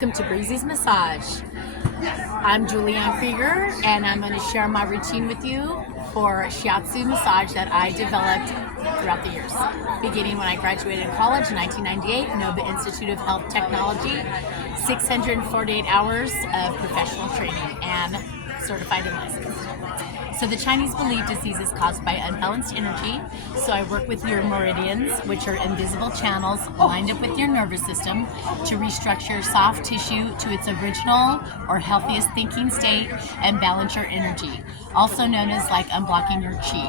Welcome to Breezy's Massage. I'm Julianne Krieger, and I'm going to share my routine with you for Shiatsu massage that I developed throughout the years. Beginning when I graduated college in 1998, Nova Institute of Health Technology, 648 hours of professional training and certified and licensed. So the Chinese believe disease is caused by unbalanced energy. So I work with your meridians, which are invisible channels lined up with your nervous system to restructure soft tissue to its original or healthiest thinking state and balance your energy, also known as like unblocking your chi.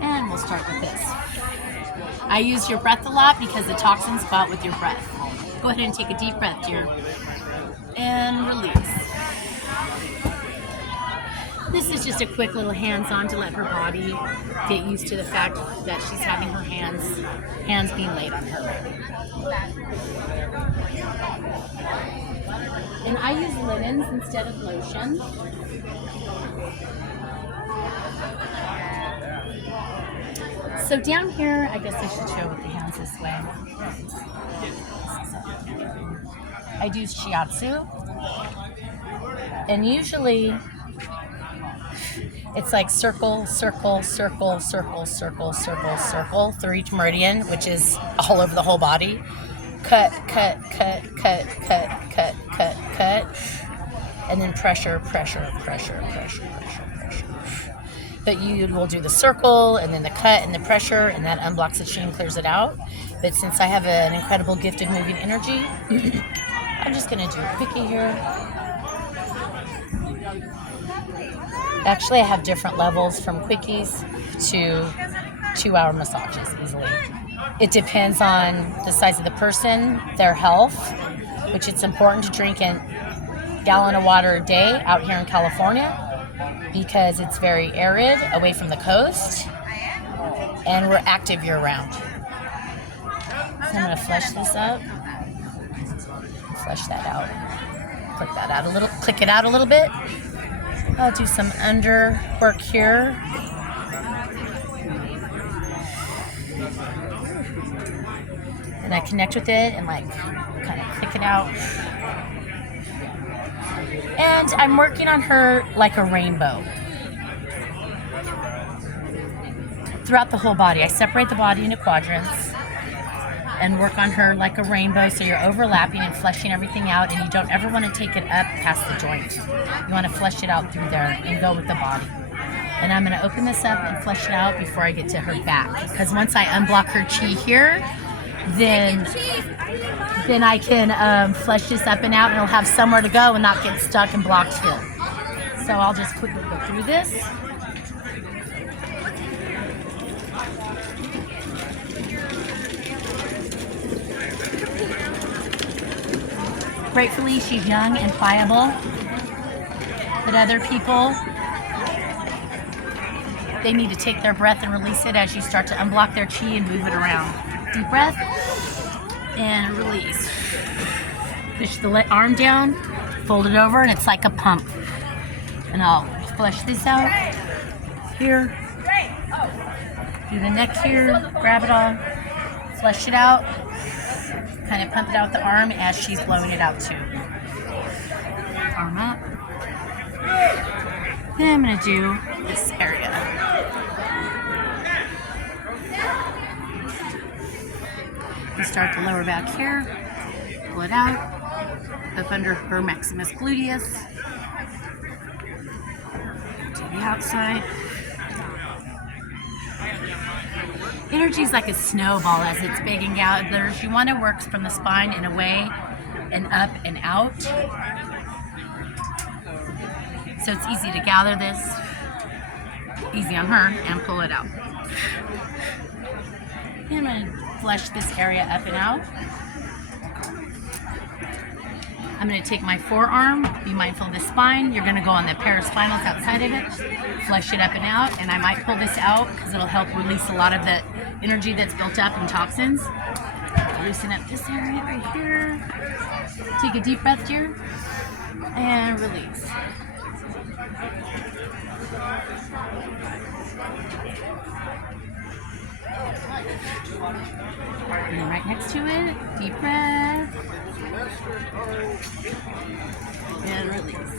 And we'll start with this. I use your breath a lot because the toxins go out with your breath. Go ahead and take a deep breath, dear. And release. This is just a quick little hands-on to let her body get used to the fact that she's having her hands being laid on her. And I use linens instead of lotion. So down here, I guess I should show with the hands this way. I do Shiatsu. And usually it's like circle, circle, circle, circle, circle, circle, circle through each meridian, which is all over the whole body. Cut, cut, cut, cut, cut, cut, cut, cut. And then pressure, pressure, pressure, pressure, pressure, pressure. But you will do the circle and then the cut and the pressure, and that unblocks the chi and clears it out. But since I have an incredible gift of moving energy, I'm just going to do a quickie here. Actually, I have different levels from quickies to 2-hour massages easily. It depends on the size of the person, their health, which it's important to drink a gallon of water a day out here in California because it's very arid away from the coast and we're active year round. So I'm going to flush this up, flush that out, click it out a little bit. I'll do some under work here. And I connect with it and like kind of click it out. And I'm working on her like a rainbow. Throughout the whole body. I separate the body into quadrants and work on her like a rainbow, so you're overlapping and flushing everything out, and you don't ever want to take it up past the joint. You want to flush it out through there and go with the body. And I'm going to open this up and flush it out before I get to her back, because once I unblock her chi here, then I can flush this up and out, and it'll have somewhere to go and not get stuck and blocked here. So I'll just quickly go through this. Gratefully, she's young and pliable, but other people, they need to take their breath and release it as you start to unblock their chi and move it around. Deep breath and release. Push the arm down, fold it over, and it's like a pump. And I'll flush this out here. Do the neck here, grab it all, flush it out. Kind of pump it out with the arm as she's blowing it out too. Arm up. Then I'm going to do this area. You start the lower back here, pull it out, up under her maximus gluteus, to the outside. Energy is like a snowball as it's big and gathers. You want to work from the spine in a way and up and out. So it's easy to gather this, easy on her, and pull it out. And I'm going to flush this area up and out. I'm going to take my forearm, be mindful of the spine. You're going to go on the paraspinals outside of it, flush it up and out, and I might pull this out because it'll help release a lot of the energy that's built up in toxins. Loosen up this area right here. Take a deep breath here, and release. And then right next to it, deep breath. And release.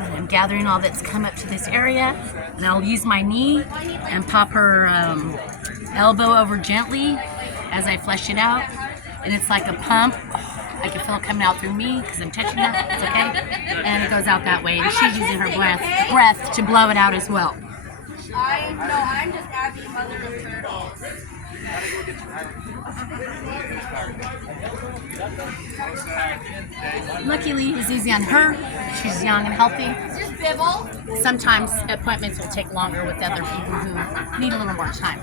And I'm gathering all that's come up to this area, and I'll use my knee and pop her elbow over gently as I flush it out, and it's like a pump. I can feel it coming out through me because I'm touching that. It's okay, and it goes out that way. And she's using her breath to blow it out as well. I'm just happy mother of turtles. Luckily, it was easy on her. She's young and healthy. Just bibble. Sometimes appointments will take longer with other people who need a little more time.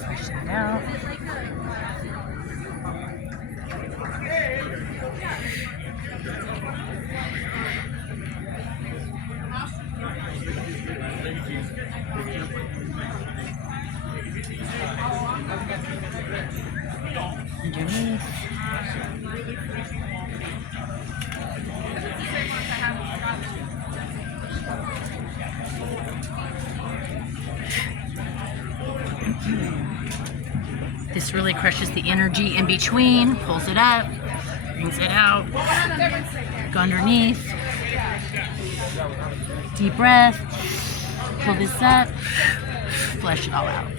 Flush that out. Underneath. This really crushes the energy in between, pulls it up, brings it out, go underneath, deep breath, pull this up, flush it all out.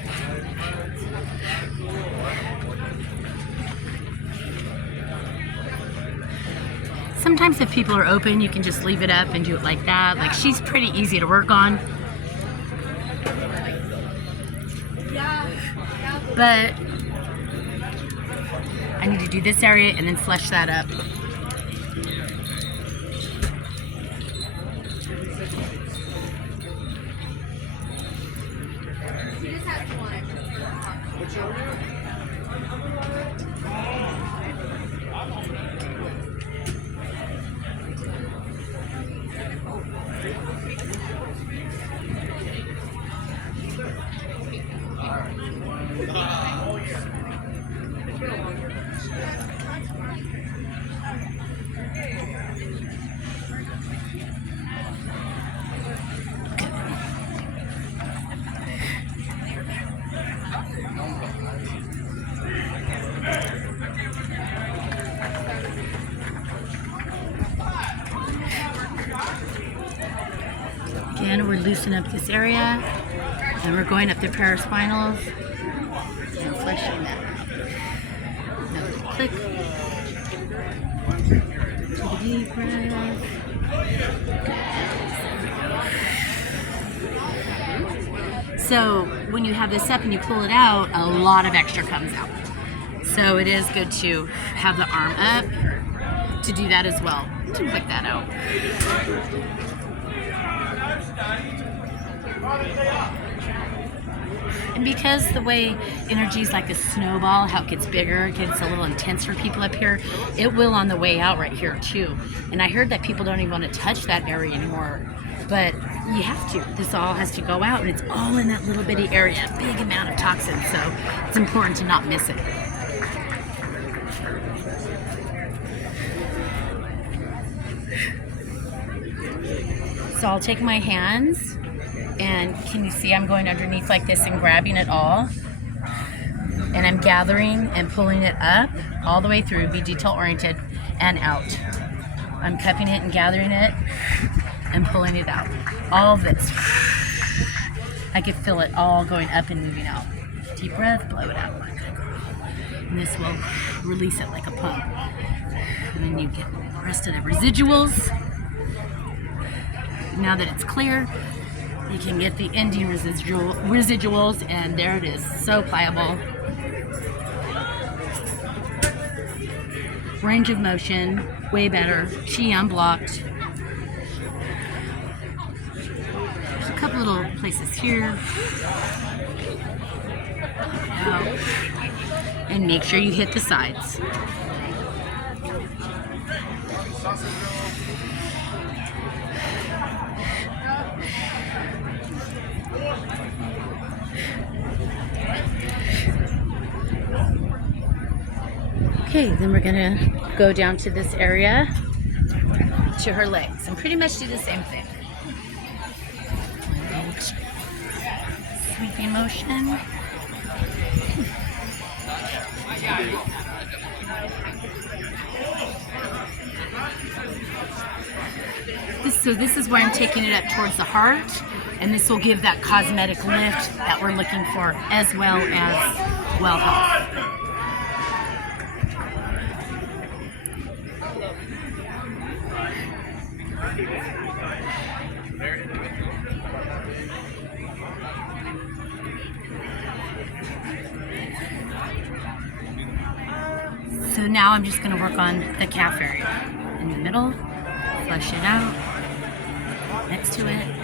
Sometimes if people are open, you can just leave it up and do it like that. Like, she's pretty easy to work on. But I need to do this area and then flush that up. Again, we're loosening up this area, and we're going up the paraspinals and flushing that. Another click. Take a deep breath. So when you have this up and you pull it out, a lot of extra comes out. So it is good to have the arm up to do that as well, to click that out. And because the way energy is like a snowball, how it gets bigger, it gets a little intense for people up here, it will on the way out right here too. And I heard that people don't even want to touch that area anymore, but you have to. This all has to go out, and it's all in that little bitty area, a big amount of toxins, so it's important to not miss it. So I'll take my hands, and can you see I'm going underneath like this and grabbing it all? And I'm gathering and pulling it up all the way through, be detail oriented, and out. I'm cupping it and gathering it and pulling it out. All of this. I can feel it all going up and moving out. Deep breath, blow it out. And this will release it like a pump. And then you get the rest of the residuals. Now that it's clear, you can get the ending residuals, and there it is, so pliable. range of motion, way better. Chi unblocked. There's a couple little places here. And make sure you hit the sides. Okay, then we're gonna go down to this area to her legs and pretty much do the same thing. Sweeping motion. So this is where I'm taking it up towards the heart, and this will give that cosmetic lift that we're looking for, as well as well health. So now I'm just going to work on the calf area in the middle, flush it out, next to it.